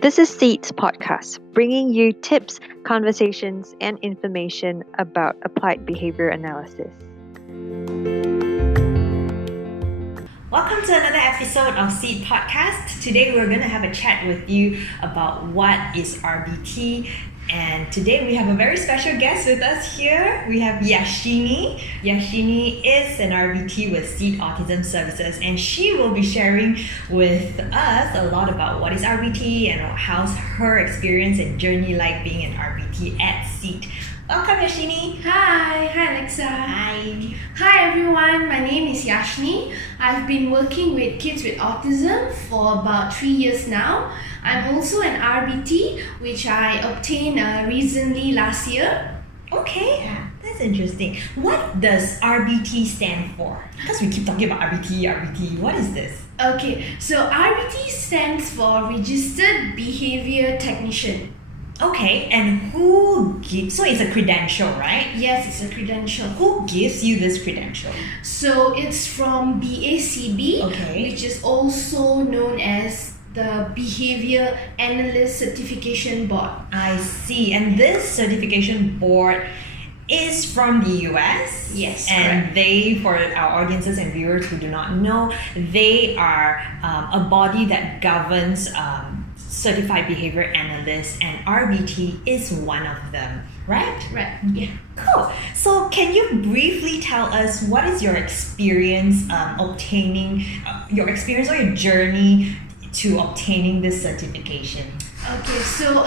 This is Seeds Podcast, bringing you tips, conversations, and information about applied behavior analysis. Welcome to another episode of Seed Podcast. Today we're going to have a chat with you about what is RBT. And today we have a very special guest with us here. We have Yaashiini. Yaashiini is an RBT with Seed Autism Services, and she will be sharing with us a lot about what is RBT and how's her experience and journey like being an RBT at Seed. Welcome, Yaashiini. Hi Alexa. Hi. Hi everyone, my name is Yaashiini. I've been working with kids with autism for about 3 years now. I'm also an RBT, which I obtained recently last year. Okay, that's interesting. What does RBT stand for? Because we keep talking about RBT. What is this? Okay, so RBT stands for Registered Behavior Technician. Okay, and who gives, so it's a credential, right? Yes, it's a credential. Who gives you this credential? So it's from BACB, Okay. which is also known as the Behavior Analyst Certification Board. I see, and this certification board is from the US. Yes, and correct. they, for our audiences and viewers who do not know, they are a body that governs certified behavior analysts, and RBT is one of them, right? Right, yeah. Cool. So can you briefly tell us what is your experience obtaining, your experience or your journey to obtaining this certification? Okay, so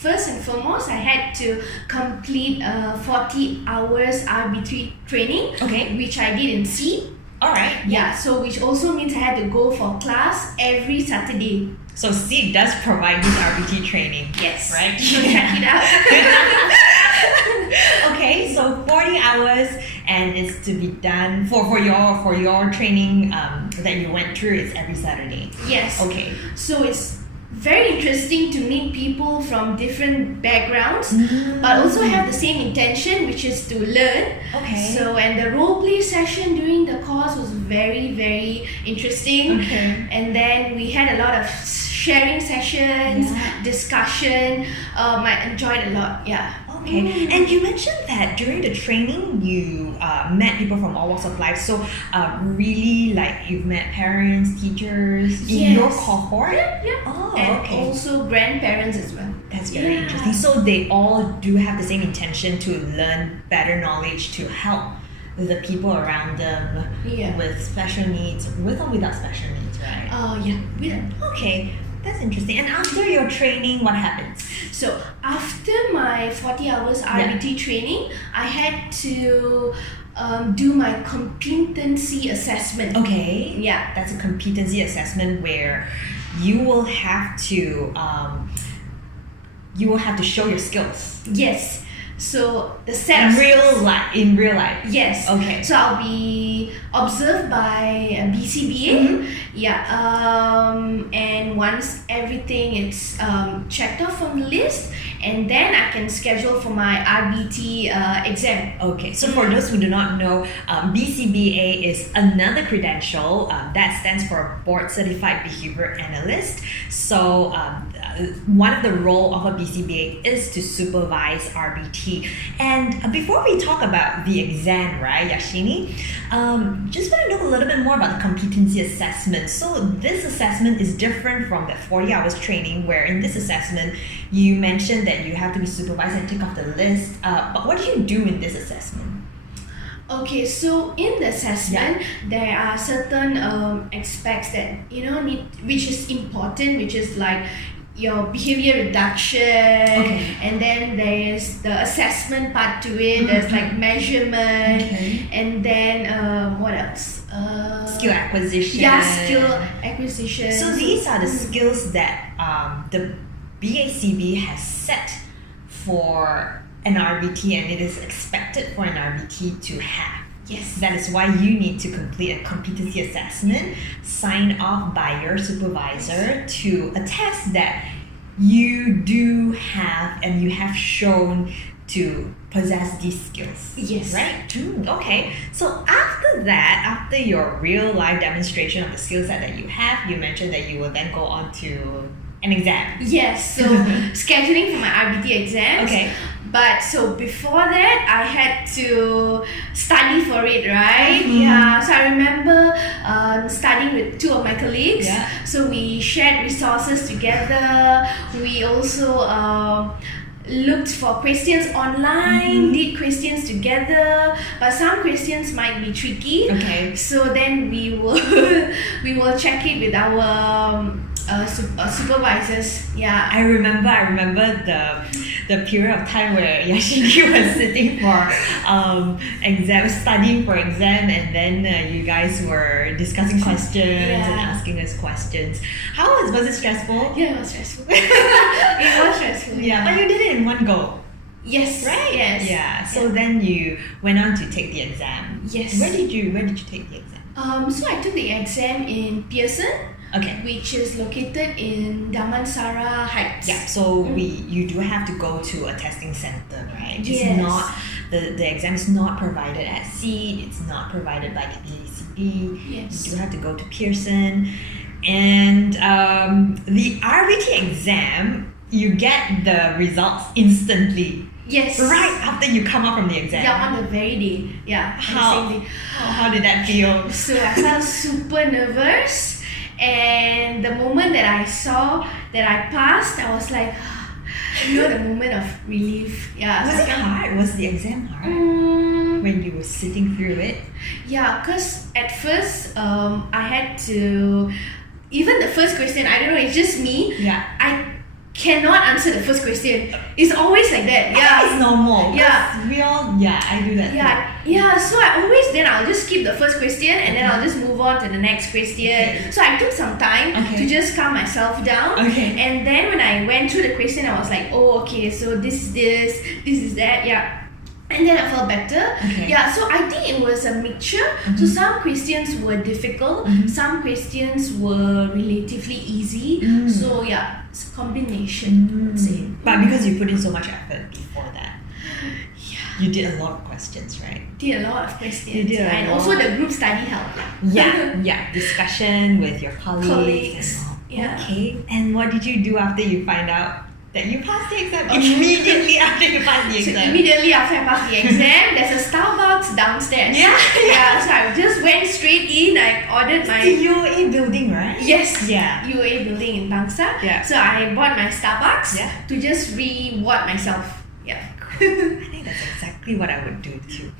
first and foremost, I had to complete 40 hours RBT training, Okay. which I did in C. All right. Yeah, so which also means I had to go for class every Saturday. So SEED does provide this RBT training. Yes. Right? So check it out. Okay, so 40 hours, and it's to be done for your training that you went through. It's every Saturday. Yes. Okay. So it's very interesting to meet people from different backgrounds, Mm. but also have the same intention, which is to learn. Okay. So, and the role play session during the course was very, very interesting. Okay. And then we had a lot of sharing sessions, Yeah. discussion. I enjoyed a lot. Yeah. Okay, and you mentioned that during the training you met people from all walks of life. So really, like, you've met parents, teachers in Yes. your cohort. Yeah. Oh, And okay. also grandparents as well. That's very Yeah. interesting. So they all do have the same intention to learn better knowledge to help the people around them Yeah. with special needs, with or without special needs, right? Yeah. Okay, that's interesting. And after your training, what happens? So after my 40 hours RBT training, I had to do my competency assessment. Okay. Yeah. That's a competency assessment where you will have to show your skills Yes. So the set in of real life. Yes. Okay. So I'll be observed by a BCBA. Mhm. Yeah. And once everything is checked off from the list, and then I can schedule for my RBT exam. Okay, so for those who do not know, BCBA is another credential that stands for Board Certified Behavior Analyst. So one of the role of a BCBA is to supervise RBT. And before we talk about the exam, right, Yaashiini, just want to know a little bit more about the competency assessment. So this assessment is different from that 40 hours training, where in this assessment, you mentioned that you have to be supervised and tick off the list. But what do you do in this assessment? Okay, so in the assessment, there are certain aspects that which is important, which is like your behavior reduction, and then there is the assessment part to it. There's like measurement, and then what else? Skill acquisition. Yeah, skill acquisition. So these are the skills that the BACB has set for an RBT, and it is expected for an RBT to have. Yes. That is why you need to complete a competency assessment signed off by your supervisor to attest that you do have and you have shown to possess these skills. Yes. Right? Okay. So after that, after your real life demonstration of the skill set that you have, you mentioned that you will then go on to an exam. Yes, so scheduling for my RBT exams. Okay. But so before that, I had to study for it, right? Mhm. Yeah. So I remember studying with two of my colleagues. Yeah. So we shared resources together. We also looked for questions online, did questions together. But some questions might be tricky. Okay. So then we will we will check it with our supervisors. Yeah. I remember the period of time where Yaashiini was sitting for exam, studying for exam, and then you guys were discussing questions and asking us questions. How was it stressful? Yeah, it was stressful. It was stressful. Yeah, but you did it in one go. Yes. Right? Yes. Yeah. So then you went on to take the exam. Yes. Where did you take the exam? So I took the exam in Pearson, Okay. which is located in Damansara Heights. Yeah, so you do have to go to a testing center, right? It's Yes. not the exam is not provided at SEED, it's not provided by the BCB. Yes. You do have to go to Pearson. And the RBT exam, you get the results instantly. Yes. Right after you come out from the exam. Yeah, on the very day. Yeah. on the How, same day. how did that feel? So I felt super nervous, and the moment that I saw that I passed, I was like, the moment of relief. Yeah. Was so it hard? Was the exam hard? Mm, When you were sitting through it? yeah, because at first I had to, even the first question, I don't know, it's just me. Yeah. I cannot answer the first question. It's always like that. Yeah. It's normal. Yeah. We all, I do that. Yeah, so I'll just skip the first question and then I'll just move on to the next question. Okay. So I took some time to just calm myself down. Okay. And then when I went through the question, I was like, oh, okay, so this is that, yeah. And then I felt better. Okay. Yeah, so I think it was a mixture. So some questions were difficult, some questions were relatively easy. So yeah, it's a combination, I would say. But because you put in so much effort before that, you did a lot of questions, right? Did a lot of questions. You did a and lot. also the group study helped. Yeah. Discussion with your colleagues. And all. Yeah. Okay. And what did you do after you find out that you passed the exam? Immediately after you passed the So exam. immediately after I passed the exam, there's a Starbucks downstairs. Yeah. So I just went straight in. I ordered my The UA building, right? yes. Yeah. UA building in Bangsa. Yeah. So I bought my Starbucks Yeah. to just reward myself. Yeah. I think that's exactly what I would do too.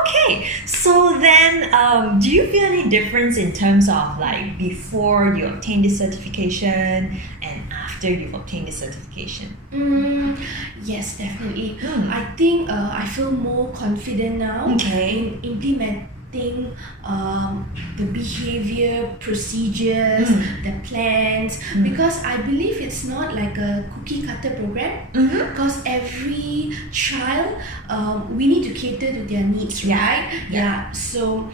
Okay, so then do you feel any difference in terms of like before you obtain this certification and after you've obtained this certification? Yes, definitely. Mm. I think I feel more confident now Okay. in implementing the behavior, procedures, the plans, because I believe it's not like a cookie cutter program. Because every child, we need to cater to their needs, right? Yeah. So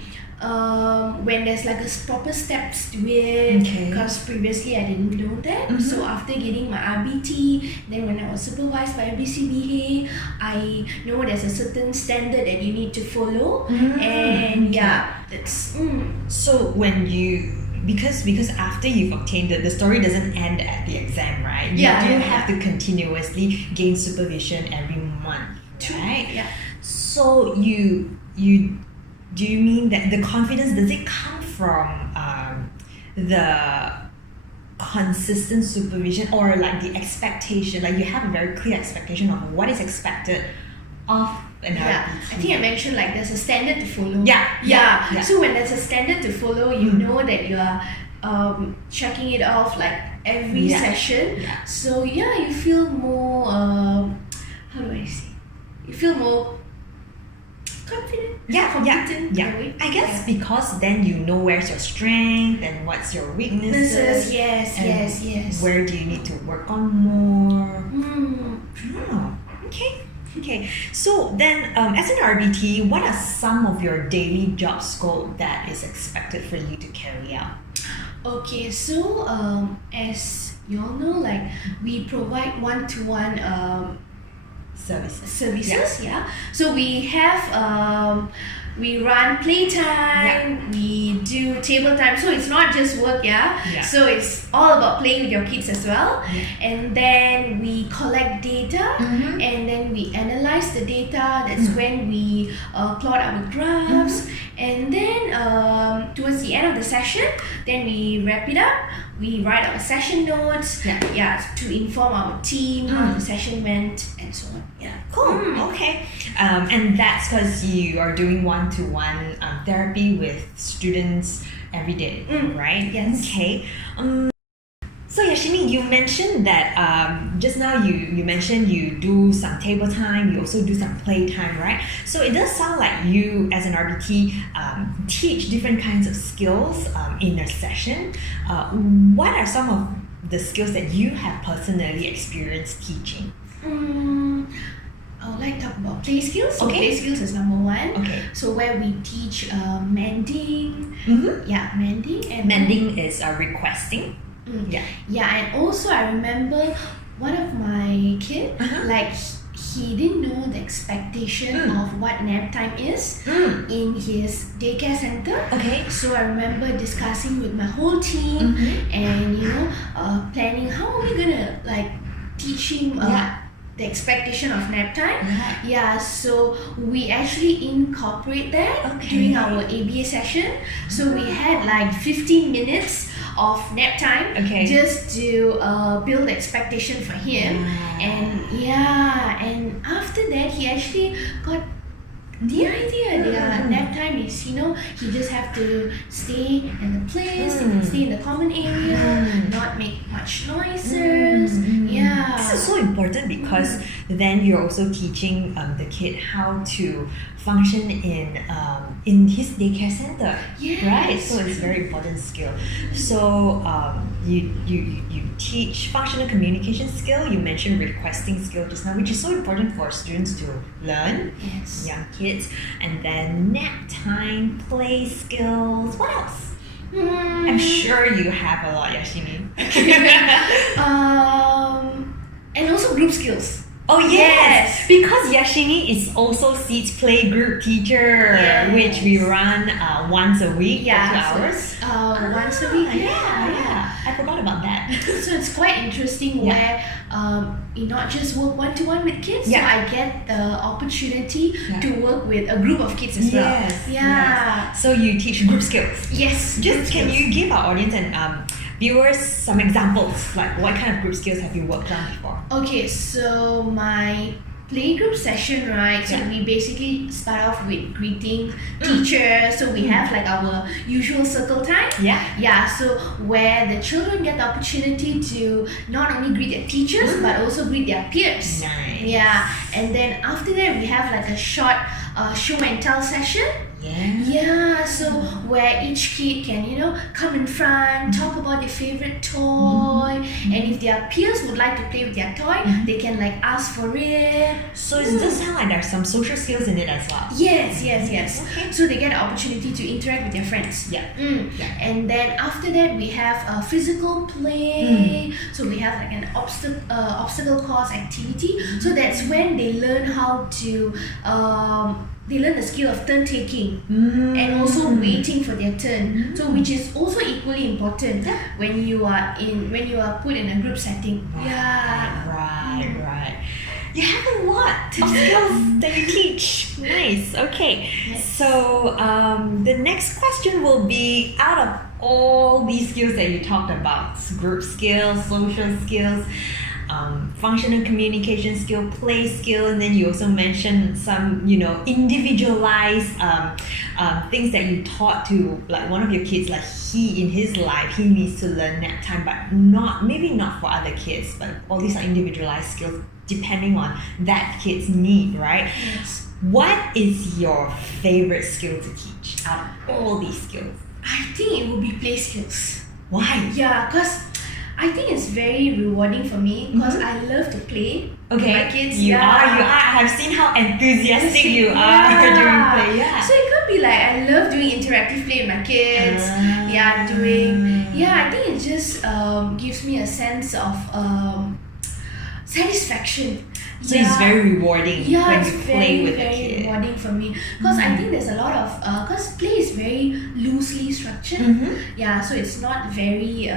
when there's like a proper steps to it, Okay. because previously I didn't know that. So after getting my RBT, then when I was supervised by a BCBA, I know there's a certain standard that you need to follow, and that's So when you because after you've obtained it, the story doesn't end at the exam, right? You do have to continuously gain supervision every month, right? Yeah. So you do you mean that the confidence, does it come from the consistent supervision or like the expectation, like you have a very clear expectation of what is expected of an Yeah, RBT? I think I mentioned like there's a standard to follow. Yeah. So when there's a standard to follow, you know that you are checking it off like every session. Yeah. So you feel more how do I say? You feel more confident. Competent in a way. I guess because then you know where's your strength and what's your weaknesses. Yes. Where do you need to work on more? Oh, okay. So then, as an RBT, what are some of your daily job scope that is expected for you to carry out? Okay, so as you all know, like we provide one-to-one services. So we have we run playtime. We do do table time. So it's not just work, so it's all about playing with your kids as well. And then we collect data, and then we analyze the data. That's when we plot our graphs, and then towards the end of the session, then we wrap it up. We write our session notes, to inform our team how the session went and so on. Cool. Okay. And that's because you are doing one-to-one therapy with students every day, right? Yes. Okay. So Yaashiini, you mentioned that just now you mentioned you do some table time, you also do some play time, right? So it does sound like you as an RBT teach different kinds of skills in a session. What are some of the skills that you have personally experienced teaching? I would like to talk about play skills. So Okay. play skills is number one. Okay. So where we teach mending. Mending. And Mending is requesting. And also I remember one of my kid, like he didn't know the expectation of what nap time is in his daycare center. Okay. So I remember discussing with my whole team and planning how are we gonna like teach him the expectation of nap time. So we actually incorporate that during our ABA session. So we had like 15 minutes of nap time just to build expectation for him. And after that he actually got the idea. Nap time is, he just have to stay in the place, stay in the common area, not make much noises. This is so important because then you're also teaching the kid how to function in his daycare center, right? So it's a very important skill. So you teach functional communication skill. You mentioned requesting skill just now, which is so important for students to learn. Young kids. And then nap time, play skills. What else? I'm sure you have a lot, Yaashiini. And also group skills. Oh yes, because Yaashiini is also Seeds Play Group teacher, which we run once a week for 2 hours. Once a week. I forgot about that. So it's quite interesting where you not just work one-to-one with kids, so I get the opportunity to work with a group of kids as well. Yes. So you teach group skills. Yes. Just can you give our audience and viewers some examples, like what kind of group skills have you worked on before? Okay, so my playgroup session, right? So we basically start off with greeting teachers. So we have like our usual circle time. So where the children get the opportunity to not only greet their teachers but also greet their peers. Nice. And then after that we have like a short show and tell session. So where each kid can, come in front, talk about their favorite toy, and if their peers would like to play with their toy, they can like ask for it. So it does sound like there's some social skills in it as well. Yes. Okay. So they get an opportunity to interact with their friends. And then after that we have physical play. So we have like an obstacle course activity. So that's when they learn how to they learn the skill of turn taking and also waiting for their turn. So which is also equally important when you are put in a group setting. Right. You have a lot of skills that you teach. Nice. Okay. So the next question will be, out of all these skills that you talked about, group skills, social skills, functional communication skill, play skill, and then you also mentioned some, individualized things that you taught to like one of your kids, like in his life, he needs to learn nap time, but maybe not for other kids, but all these are individualized skills depending on that kid's need, right? What is your favorite skill to teach out of all these skills? I think it would be play skills. Why? Because I think it's very rewarding for me because I love to play with my kids. You are. I have seen how enthusiastic you are during play. So it could be like I love doing interactive play with my kids. I think it just gives me a sense of satisfaction. So it's very rewarding when you play with the very kid. rewarding for me because I think there's a lot of because play is very loosely structured. Yeah, so it's not very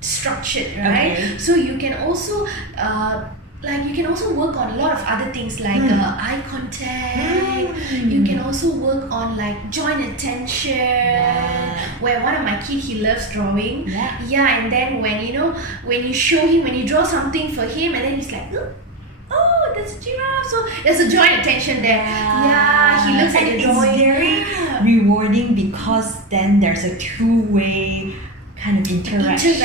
structured, right? Okay. So you can also you can also work on a lot of other things like eye contact. You can also work on like joint attention. Where one of my kids, he loves drawing. And then when you show him, when you draw something for him, and then he's like, oh, that's a giraffe. So there's a joint attention there. He looks at the drawing. It's very rewarding because then there's a two-way kind of interaction.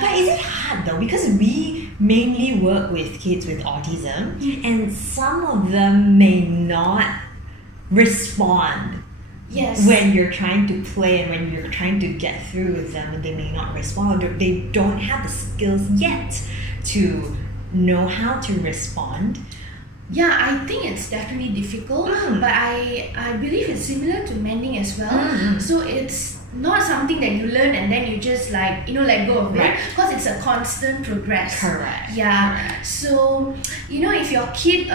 But is it hard though? Because we mainly work with kids with autism, and some of them may not respond when you're trying to play and when you're trying to get through with them, and they may not respond, or they don't have the skills yet to know how to respond. I think it's definitely difficult, but I believe it's similar to mending as well. So it's not something that you learn and then you just let go of it, because it's a constant progress. Correct. So if your kid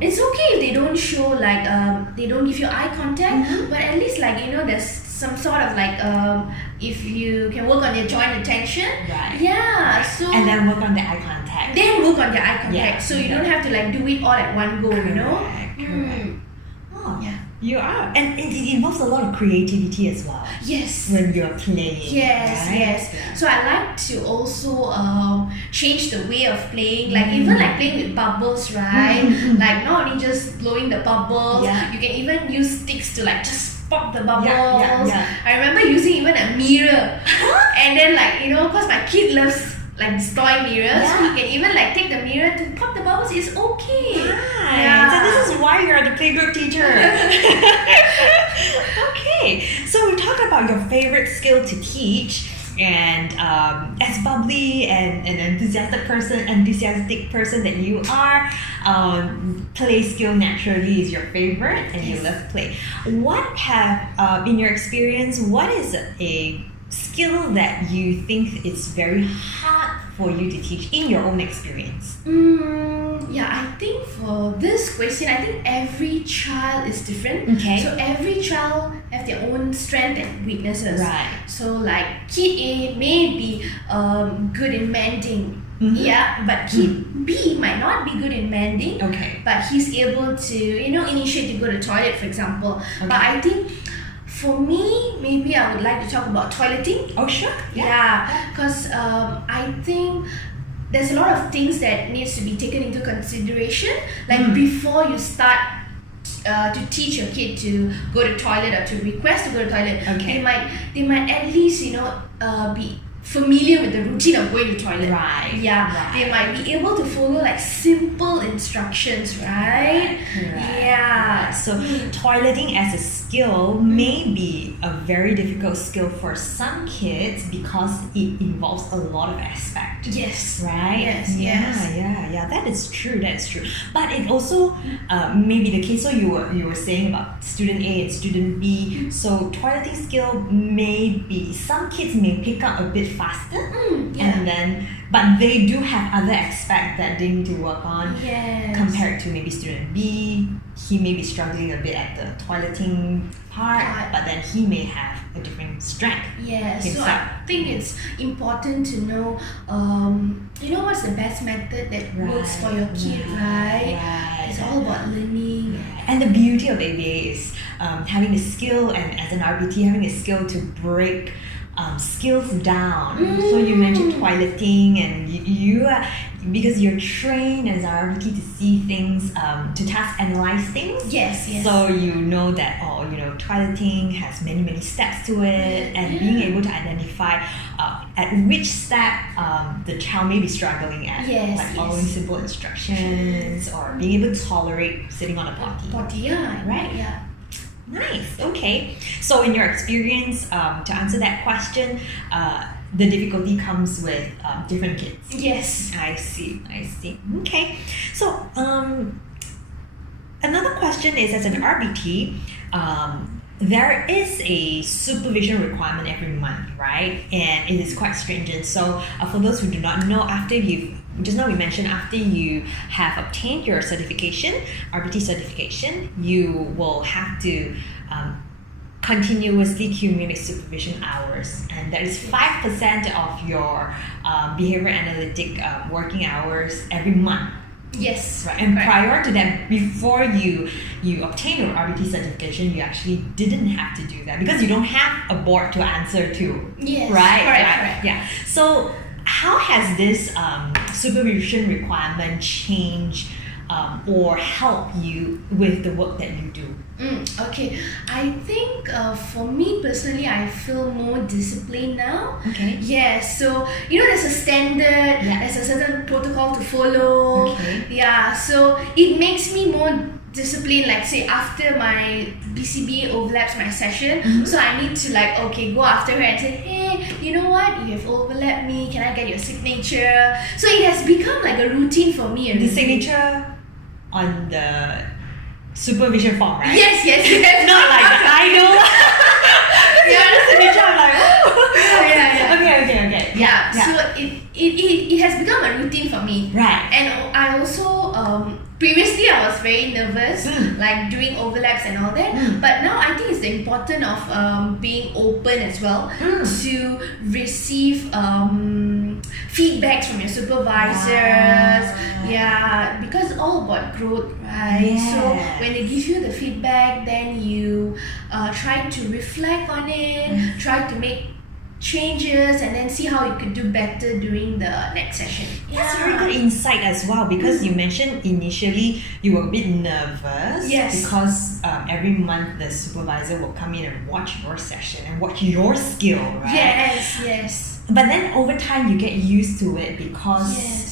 it's okay if they don't show they don't give you eye contact, but at least there's some sort of if you can work on your joint attention, so and then work on the eye contact. So you don't have to do it all at one go. Correct. You are, and it involves a lot of creativity as well. Yes. When you're playing. Yes. So I like to also change the way of playing, even playing with bubbles, right? Not only just blowing the bubbles, you can even use sticks to just pop the bubbles. I remember using even a mirror, and then because my kid loves this toy mirror, so he can even take the mirror to pop the bubbles. It's okay. So this is why you're the playgroup teacher. Okay, so we talked about your favorite skill to teach, and as bubbly and an enthusiastic person that you are, play skill naturally is your favorite, and you love play. What have in your experience, what is a skill that you think it's very hard for you to teach in your own experience? I think for this question, I think every child is different. Okay. So every child have their own strengths and weaknesses. Right. So kid A may be good in mending. But kid B might not be good in mending. Okay. But he's able to, initiate to go to the toilet, for example. Okay. But I think for me, maybe I would like to talk about toileting. Oh, sure. Because I think there's a lot of things that needs to be taken into consideration, before you start to teach your kid to go to toilet or to request to go to toilet. Okay. They might at least be familiar with the routine of going to toilet. Right. They might be able to follow simple instructions, right? So toileting as a skill may be a very difficult skill for some kids because it involves a lot of aspects. Yes. Right? Yes. That is true. But it also may be the case. So you were saying about student A and student B. So toileting skill may be, some kids may pick up a bit faster, but they do have other aspects that they need to work on. Compared to maybe student B. He may be struggling a bit at the toileting part, but then he may have a different strength. So I think it's important to know what's the best method that works for your kid, right? It's all about learning. And the beauty of ABA is having a skill, and as an RBT, having a skill to break skills down. So you mentioned toileting, and you because you're trained as an RBT to see things, to task analyze things. Yes. So you know that toileting has many steps to it, and being able to identify at which step the child may be struggling at, following simple instructions, or being able to tolerate sitting on a potty. Right. Nice. Okay. So in your experience, to answer that question, the difficulty comes with different kids. Yes. I see. Okay. So another question is, as an RBT, there is a supervision requirement every month, right? And it is quite stringent. So for those who do not know, just now we mentioned after you have obtained your certification, RBT certification, you will have to continuously accumulate supervision hours, and that is 5% of your behavior analytic working hours every month. Yes. Right. And prior to that, before you obtain your RBT certification, you actually didn't have to do that because you don't have a board to answer to. Yes. Right. Correct. Yeah. So how has this supervision requirement changed or help you with the work that you do? Okay, I think for me personally, I feel more disciplined now. Okay. Yes, so there's a standard, there's a certain protocol to follow. Okay. Yeah, so it makes me more disciplined. Like say after my BCBA overlaps my session, so I need to go after her and say, hey, you know what? You have overlapped me. Can I get your signature? So it has become like a routine for me. The signature on the supervision form, right? Yes. Not like the idol. The signature, I'm like, Yeah. Okay. Yeah. So it has become a routine for me. Right. And I also previously I was very nervous, like doing overlaps and all that. But now I think it's the importance of being open as well to receive feedbacks from your supervisors. Yeah, because it's all about growth, right? Yes. So when they give you the feedback, then you try to reflect on it, try to make changes, and then see how you could do better during the next session. That's very good insight as well, because you mentioned initially you were a bit nervous. Yes. Because every month the supervisor will come in and watch your session and watch your skill, right? Yes. But then over time you get used to it because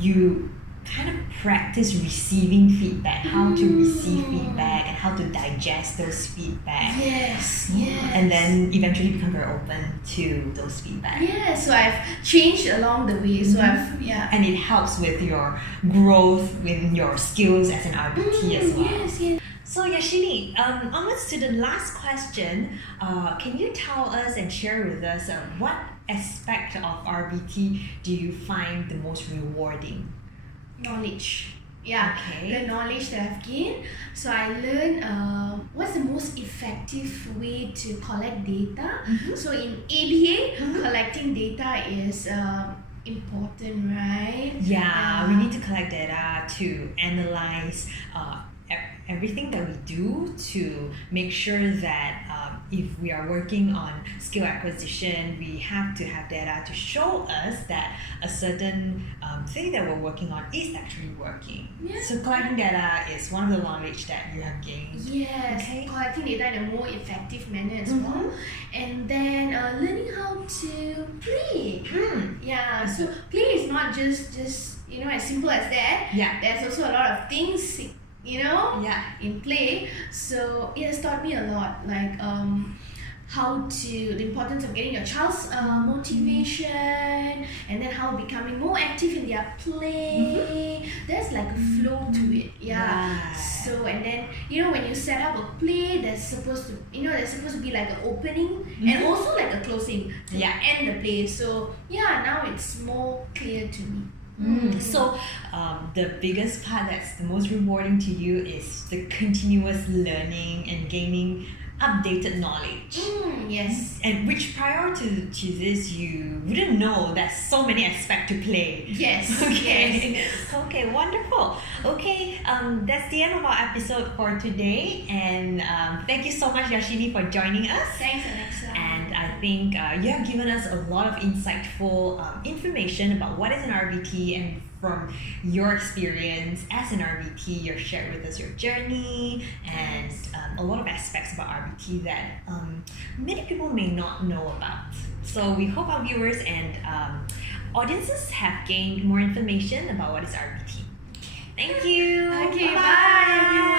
you kind of practice receiving feedback, how to receive feedback and how to digest those feedback. Yes. And then eventually become very open to those feedback. Yeah, so I've changed along the way. So And it helps with your growth, with your skills as an RBT as well. Yes. So Yaashiini, onwards to the last question. Can you tell us and share with us what aspect of RBT do you find the most rewarding? Knowledge. Yeah, Okay. the knowledge that I've gained. So I learned what's the most effective way to collect data. So in ABA, collecting data is important, right? Yeah, we need to collect data to analyze everything that we do to make sure that if we are working on skill acquisition, we have to have data to show us that a certain thing that we're working on is actually working. Yeah. So collecting data is one of the knowledge that you have gained. Yes, Okay. collecting data in a more effective manner as well. And then learning how to play. Yeah, so play is not just as simple as that. Yeah. There's also a lot of things Yeah. in play. So it has taught me a lot, like the importance of getting your child's motivation, and then how becoming more active in their play. There's like a flow to it. Right. So and then when you set up a play, there's supposed to be like an opening and also like a closing to end the play. So now it's more clear to me. So the biggest part that's the most rewarding to you is the continuous learning and gaining updated knowledge. Yes. And which prior to this you wouldn't know there's so many aspects to play. Yes. Okay. Yes. Okay, wonderful. Okay, that's the end of our episode for today, and thank you so much, Yaashiini, for joining us. Thanks, Alexa. And I think you have given us a lot of insightful information about what is an RBT, and from your experience as an RBT, you've shared with us your journey and a lot of aspects about RBT that many people may not know about. So we hope our viewers and audiences have gained more information about what is RBT. Thank you. Okay, Bye-bye. bye.